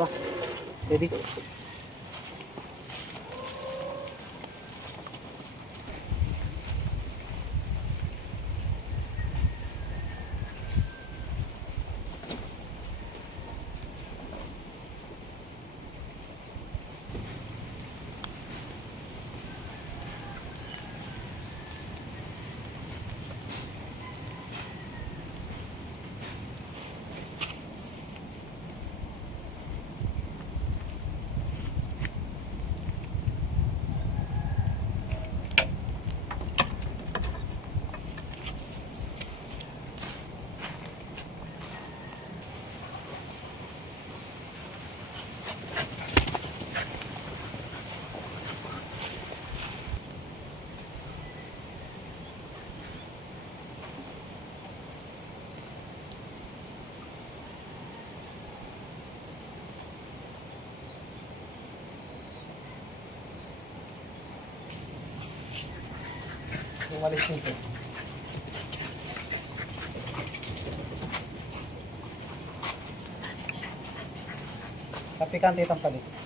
Tara. Ready? Yung walis nito. Kapikante itong palis.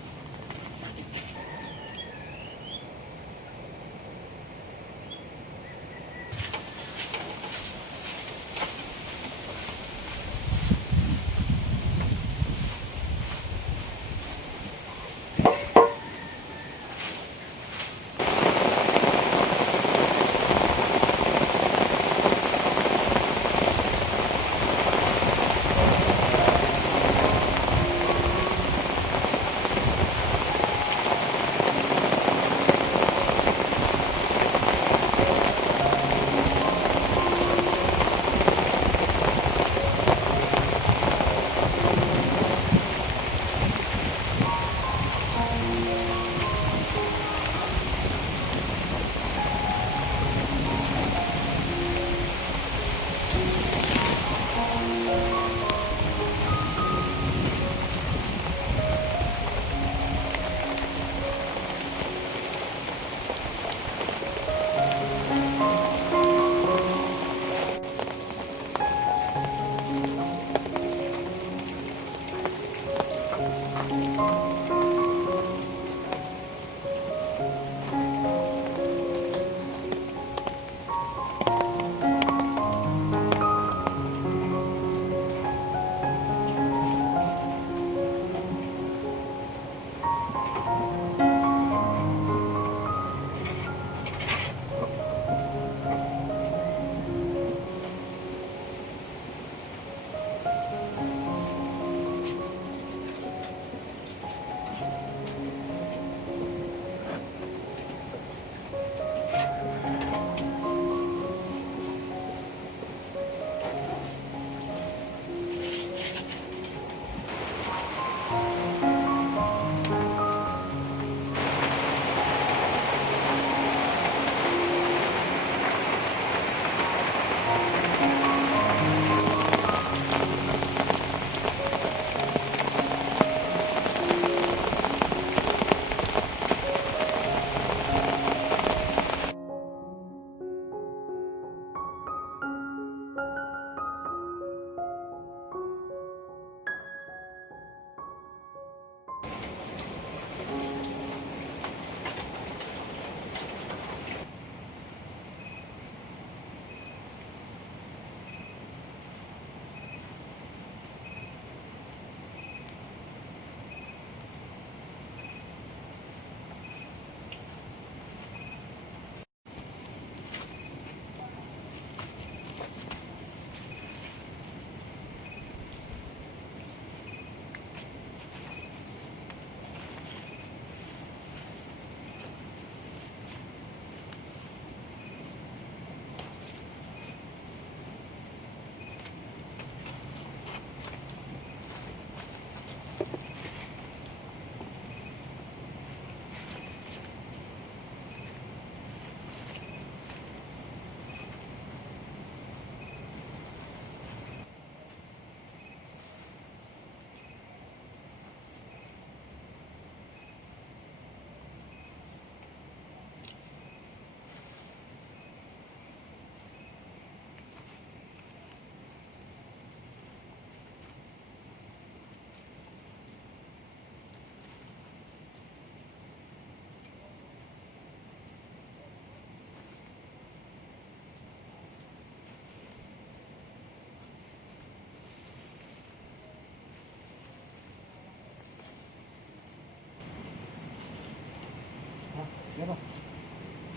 Yan o.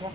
Yan.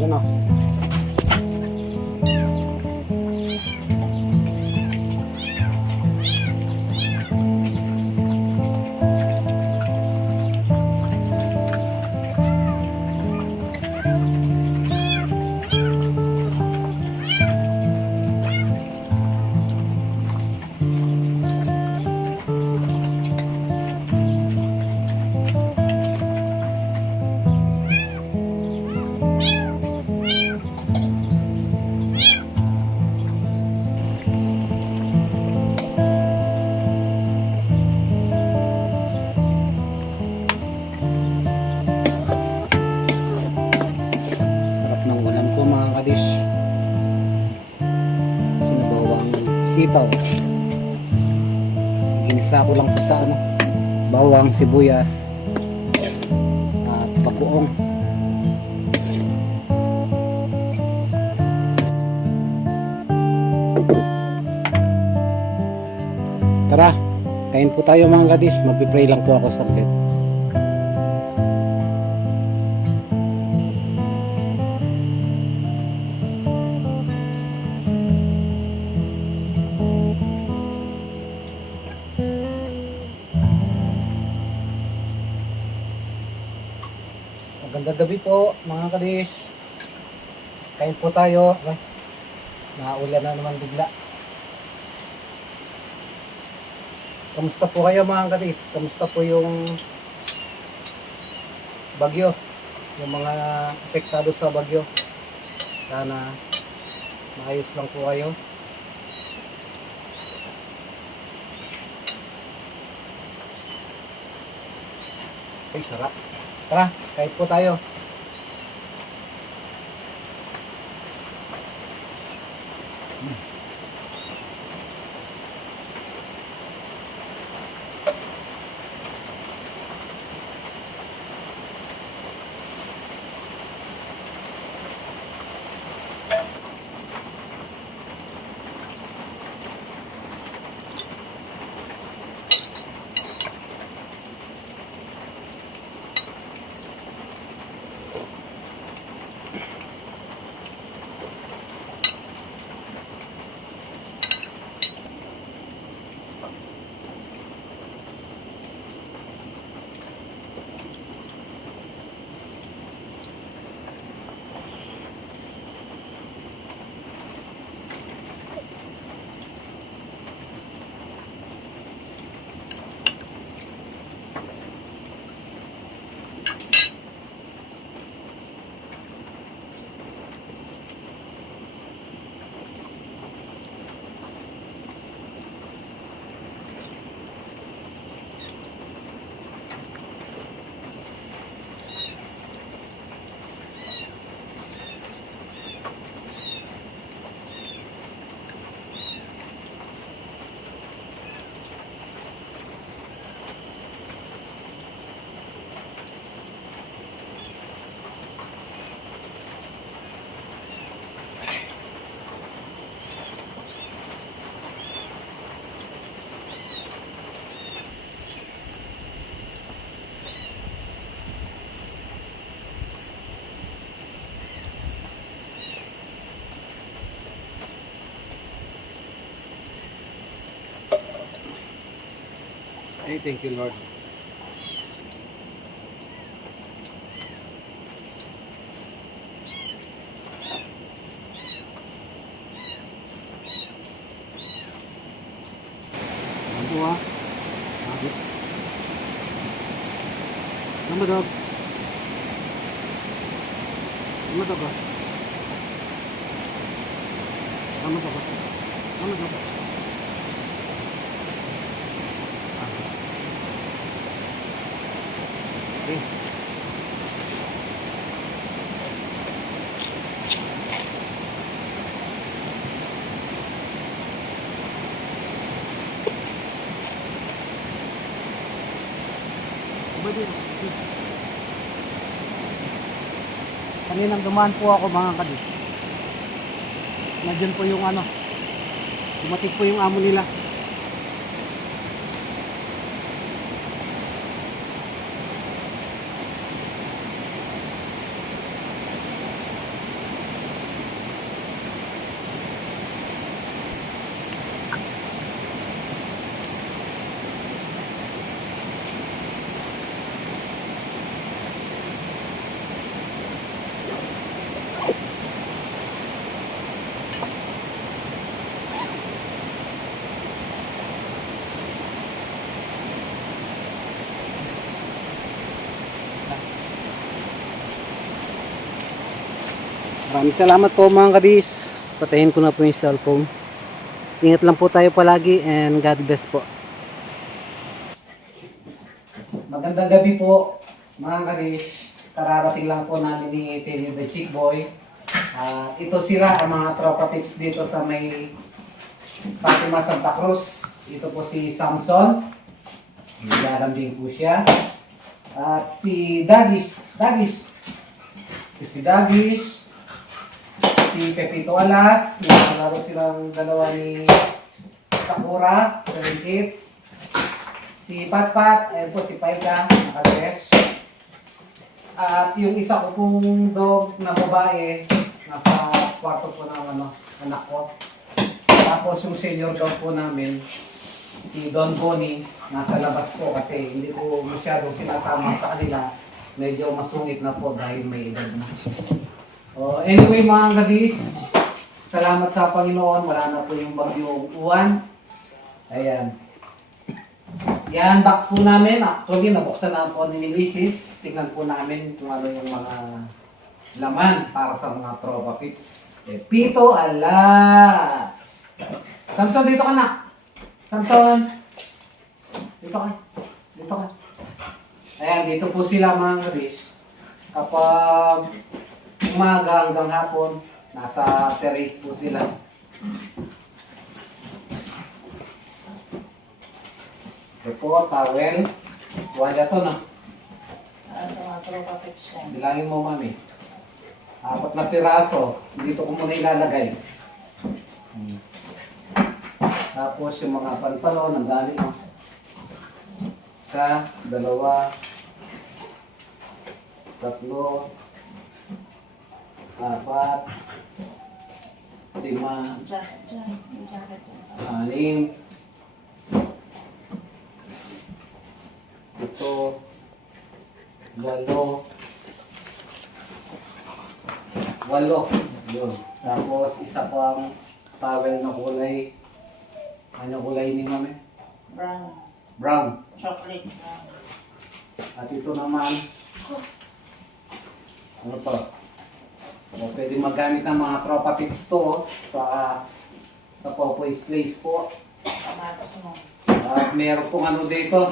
Yan o. Sarap ng ulam ko mga kadish. Sinabawang sitaw. Ginisa ko lang po sa bawang, sibuyas at bagoong. Tara, kain po tayo mga kadish. Magpipray lang po ako saglit. Magandang gabi po mga kadish. Kain po tayo. Naulan na naman bigla. Kamusta po kayo mga kadish? Kamusta po yung bagyo? yung mga apektado sa bagyo. Sana maayos lang po kayo. Ay, sarap. Tara, kain po tayo. Ay, thank you Lord. Ano po ha? Ano dog? Ano dog? Ano dog? Ano dog? Okay. Kaninang dumaan po ako mga kadis. Nandiyan po yung ano, dumating po yung amo nila. Maraming salamat po mga kadis. Patayin ko na po yung cellphone. Ingat lang po tayo palagi and God bless po. Magandang gabi po mga kadis. Kararating lang po namin ni Teddy the Chick Boy. Ito sila ang mga tropa tips dito sa may Fatima Santa Cruz. Ito po si Samson. Naglalambing po siya. At si Dagish. Si Dagish. Si Pepito Alas, nakalaro silang dalawa ni Sakura, sa Ringkit. Si Patpat, ayan po si Paika, nakadress. At yung isa ko pong dog na babae, nasa kwarto po ng anak ko. Tapos yung senior dog po namin, si Don Bonnie, nasa labas po kasi hindi po masyadong sinasama sa kanila. Medyo masungit na po dahil may edad na. Anyway mga kadis, salamat sa Panginoon, wala na po yung bagyong uwan. Ayan. Yan, box po namin. Actually, nabuksan na po ni Mrs. Tingnan po namin kung ano yung mga laman para sa mga tropa pips. Pepito alas! Samson, dito ka na! Samson! Dito ka. Dito ka. Ayan, dito po sila mga karis. Kapag umaga hanggang hapon, nasa terrace po sila. Ito po, towel. Tuwalya to, no? Sa mga tropa pips yan. Bilangin mo, mami. 4 na piraso. Dito ko muna ilalagay. Tapos yung mga pantalon, ang dami, no? 1, 2, 3, 4, 5, 6, 7, 8, 9, 10, Jacket dyan. Yung jacket dyan. 8. Yun. Tapos isa pang towel na kulay. Ano kulay ni mami? Brown. Brown. Chocolate brown. At ito naman, ano to? O, pwede magamit ng mga tropa tips to, oh, sa Popoy's Place po. Kamatos mo. At meron pong ano dito,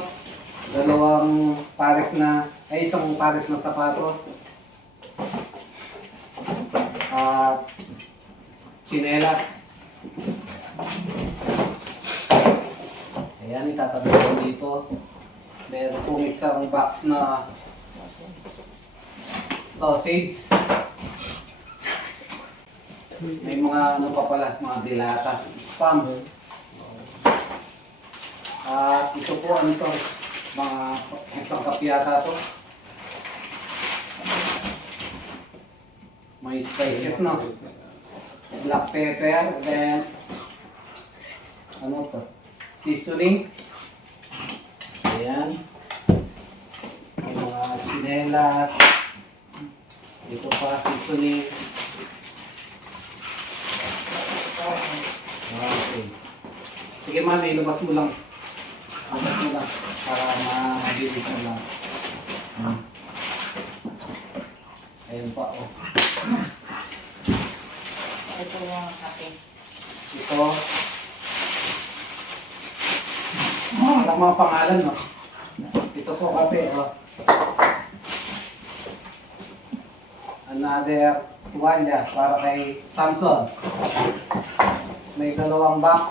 isang pares na sapatos. At tsinelas. Ayan, itatabi ko dito. Meron pong isang box na sausage. May mga ano pa pala, mga dilata, spam. At ito po, ano to, mga isang kapyata to. May spices, no? Black pepper, then ano to? Seasoning. Ayan. Yung mga chinelas. Ito pa, seasoning. Okay. Sige man, ilabas mo lang. Ilabas mo lang. Para mabilis mo lang. Ayan pa, oh. Ito yung kape. Ito. Walang mga pangalan, no? Ito po kape, oh. Another tuwalya para kay Samson. May 2 box.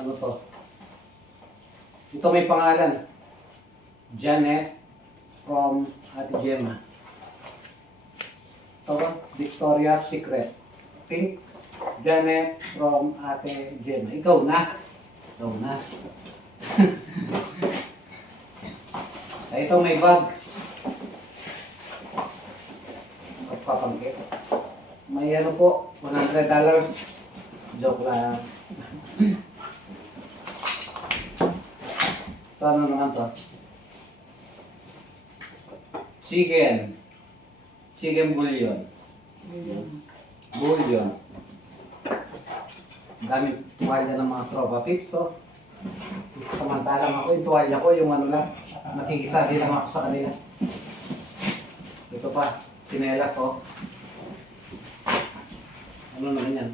Ano to? Ito may pangalan. Janet from Ate Gemma. Ito, Victoria's Secret. Pink. Janet from Ate Gemma. Ikaw na. Ikaw na. Ay, ito may bag. Papangkit. May ano po, $100. Joke lang. Ito ano naman to? Chicken. Chicken bouillon. Bouillon. Dami tuwalya ng mga tropa pips, oh. Samantalang ako, yung tuwalya ko, yung ano lang, nakikisa din lang ako sa kanila. Ito pa, chinelas, oh. Ano naman yan?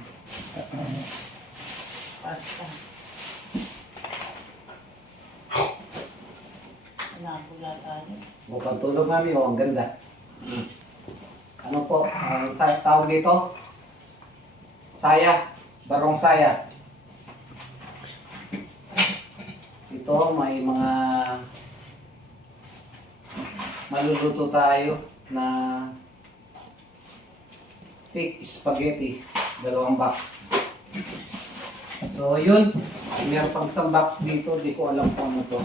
Pasta. Sinapula tayo. Bukang tulog namin, oh, ang ganda. Ano po, ang tawag dito? Saya. Barong saya. Ito, may mga maluluto tayo na thick spaghetti. 2 box. So, yun. Meron pang isang box dito. Di ko alam kung ano to.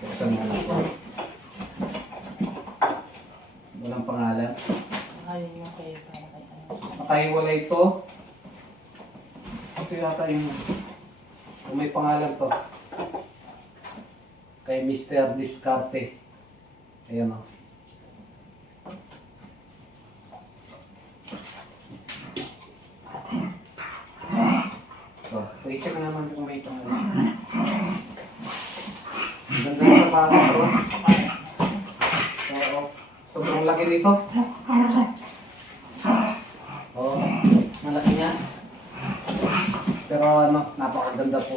Buksan mo lang ito. Walang pangalan. Ayun yung kayo para kay ano. Nakahiwalay ito. Ito yata yung kung may pangalan to. Kay Mr. Discarte. Ayan o. So, I-check naman kung may pangalan. Ganda ng sapatos to. Oo. Sobrang laki nito. Oo. Malaki niya. Pero ano, napakaganda po.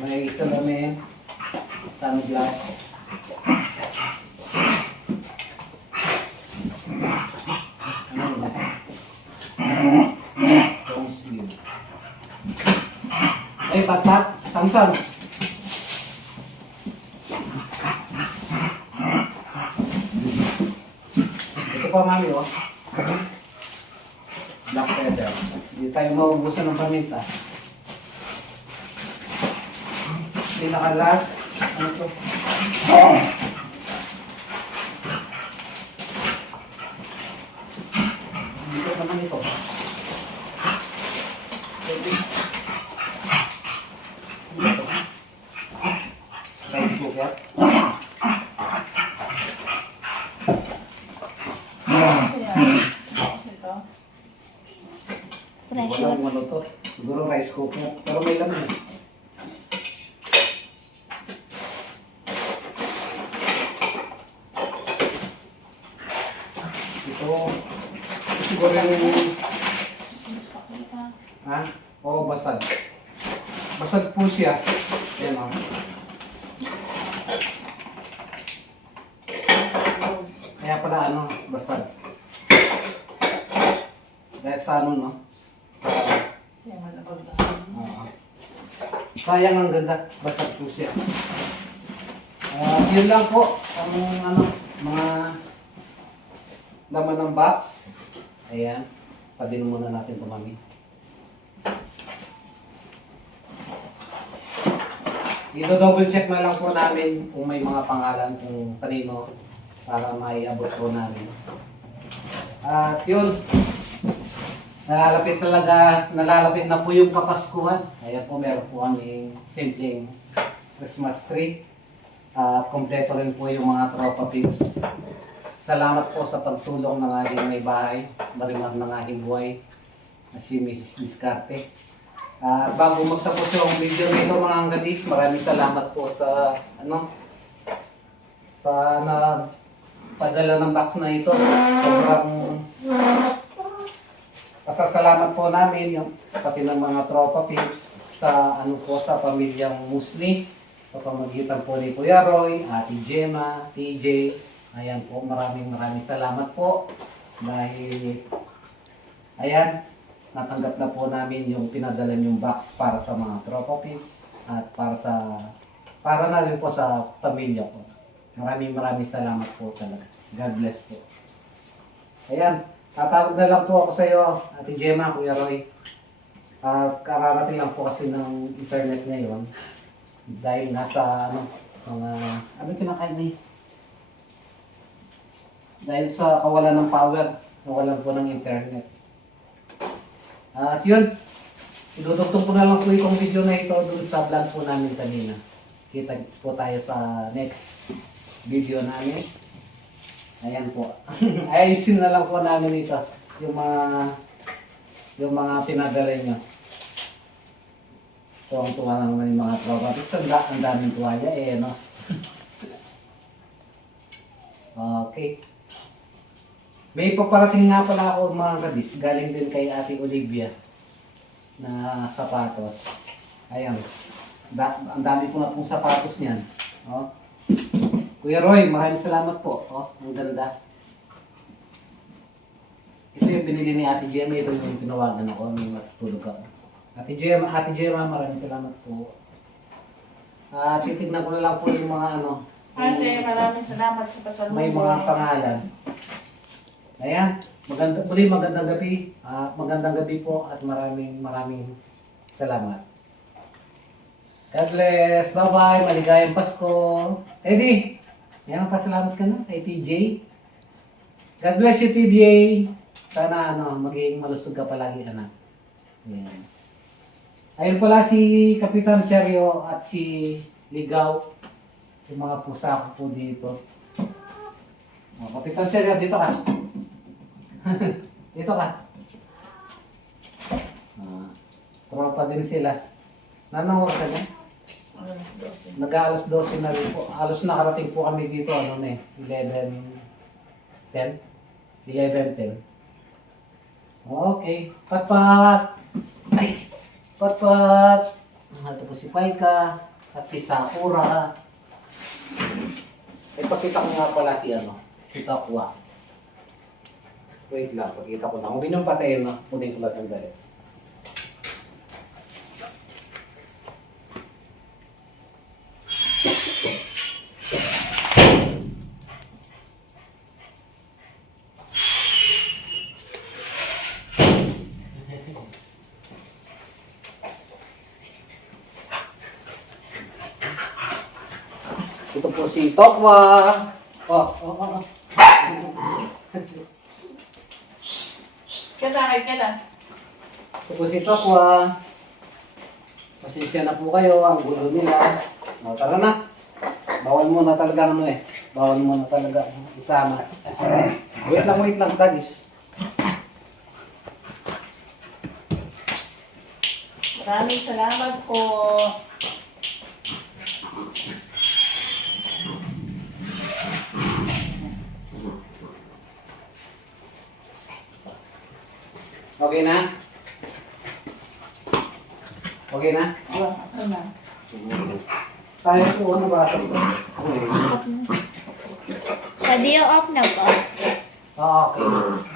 May salamin, sunglass. Ano ba? Long sleeve. Ay, pat-pat. Samsung. Ito pa, mami, oh. Black pepper. Hindi tayo maubusan ng paminta. Pinaka-last. Ano to? Dito naman ito. Dito. Rice cooker. Kasi ito. Walang ano to. Siguro rice cooker. Pero may laman eh. Ito. Siguro yung... Mas pakita. Ha? Oo, basag. Basag po siya. Yan o. Kaya pala ano, basag. Dahil sa ano, no? Yan man ang pagdaan. Oo. Sayang ang ganda. Basag po siya. Yun lang po. Ang ano, mga laman ng box. Ayan. Pabinin muna natin ito, mami. I-double check na lang po namin kung may mga pangalan kung kanino para maiabot po namin. At yun, nalalapit na po yung Kapaskuhan. Ayan po, meron po kami simpleng Christmas tree. At kompleto rin po yung mga tropa tips. Salamat po sa pagtulong ng aking may bahay, marimar ng aking buhay, na si Mrs. Discarte. Bago magtapos yung video nito mga gadis, maraming salamat po sa padala ng box na ito. Sobrang pasasalamat po namin yung pati ng mga tropa pips sa sa pamilyang Musli, sa pamagitan po ni Kuya Roy, Ate Gemma, TJ. Ayan po, maraming salamat po dahil ayan, natanggap na po namin yung pinadala yung box para sa mga tropa pips at para na rin po sa pamilya ko. Maraming salamat po talaga. God bless po. Ayan, tatawag na lang po ako sa iyo, Ate Gemma, Kuya Roy. Kararating lang po kasi ng internet ngayon dahil nasa ano kinakain na dahil sa kawalan ng power, nawalan po ng internet. At yun, idudugtong ko na lang po itong video na ito dun sa vlog po namin kanina. Kita-kits po tayo sa next video namin. Ayan po. Ayusin na lang po namin ito. Yung mga pinadala nyo. Tuwang-tuwa naman yung mga tropa. Ang daming tuwalya eh, no? Okay. May paparating nga pala ako mga kadis, galing din kay Ate Olivia na sapatos. Ayan. Ang dami ko na pong sapatos niyan. Oh. Kuya Roy, maraming salamat po. Oh, ang ganda. Ito yung binili ni Ate Gemma, ito yung tinawagan ako, may matutulog ako. Ate Gemma, maraming salamat po. Titignan ko na lang po yung mga Ate, maraming salamat sa pasalubong. may mga pangalan. Ayan, magandang gabi. Magandang gabi po at maraming salamat. God bless. Bye-bye. Maligayang Pasko. Eddie, yan, pasalamat ka na kay TJ. God bless you, TJ. Sana maging malusog ka palagi, anak. Ayan. Ayun pala si Kapitan Sergio at si Ligaw. Yung mga pusa ko po dito. Kapitan Sergio, dito ka. Dito ka. Tropa din sila. Nanong oras na? Alas 12. Nag-aalas 12 na rin po. Alos nakarating po kami dito, ano na eh, 11:10? 11:10. Okay. Patpat! Ay! Patpat! Ito po si Paika at si Sakura. Ipakita ko nga pala si ano, si Tokwa. Wait lang, pakita ko lang. Huwag niyong patayin, no? Huwag ko lang ang galit. Ito po si Tokwa. Oh. Kailan? Ito po si Tokwa. Pasensya na po kayo, ang gulo nila. O, tara na. Bawal mo na talaga ano eh. Bawal mo na talaga isama. Wait lang, Dagis. Maraming salamat po. Okay na? Okay na? Ano na? Tayo po, ano ba? Radio off na po. Okay.